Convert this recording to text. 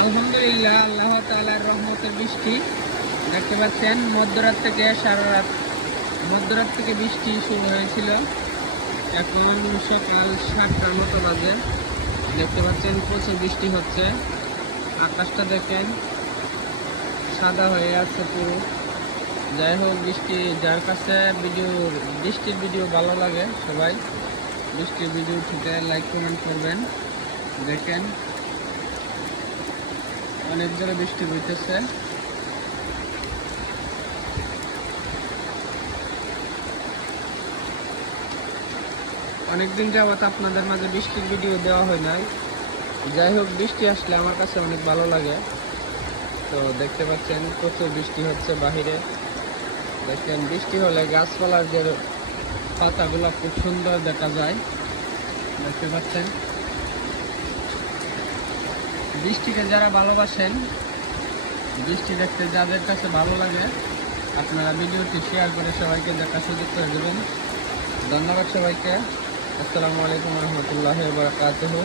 আলহামদুলিল্লাহ, আল্লাহ তাআলার রহমতের বৃষ্টি দেখতে পাচ্ছেন। মধ্যরাত থেকে সারা রাত, মধ্যরাত থেকে বৃষ্টি শুরু হয়েছিল। এখন সকাল 7টার মতো বাজে। দেখতে পাচ্ছেন প্রচুর বৃষ্টি হচ্ছে। আকাশটা দেখেন সাদা হয়ে আছে পুরো। যাই হোক, বৃষ্টি যার কাছে বৃষ্টির ভিডিও ভালো লাগে, সবাই বৃষ্টির ভিডিও থেকে লাইক কমেন্ট করবেন। দেখেন অনেক জোরে বৃষ্টি হইতেছে। অনেকদিন যাবত আপনাদের মাঝে বৃষ্টির ভিডিও দেওয়া হয় নাই। যাই হোক, বৃষ্টি আসলে আমার কাছে অনেক ভালো লাগে। তো দেখতে পাচ্ছেন প্রচুর বৃষ্টি হচ্ছে বাহিরে। দেখেন বৃষ্টি হলে গাছপালার যে পাতাগুলো খুব সুন্দর দেখা যায়। দেখতে পাচ্ছেন বৃষ্টিকে যারা ভালোবাসেন, বৃষ্টি দেখতে যাদের কাছে ভালো লাগে, আপনারা ভিডিওটি শেয়ার করে সবাইকে দেখার সুযোগ করে দেবেন। ধন্যবাদ সবাইকে। আসসালামু আলাইকুম রহমতুল্লাহি ওয়া বারাকাতুহু।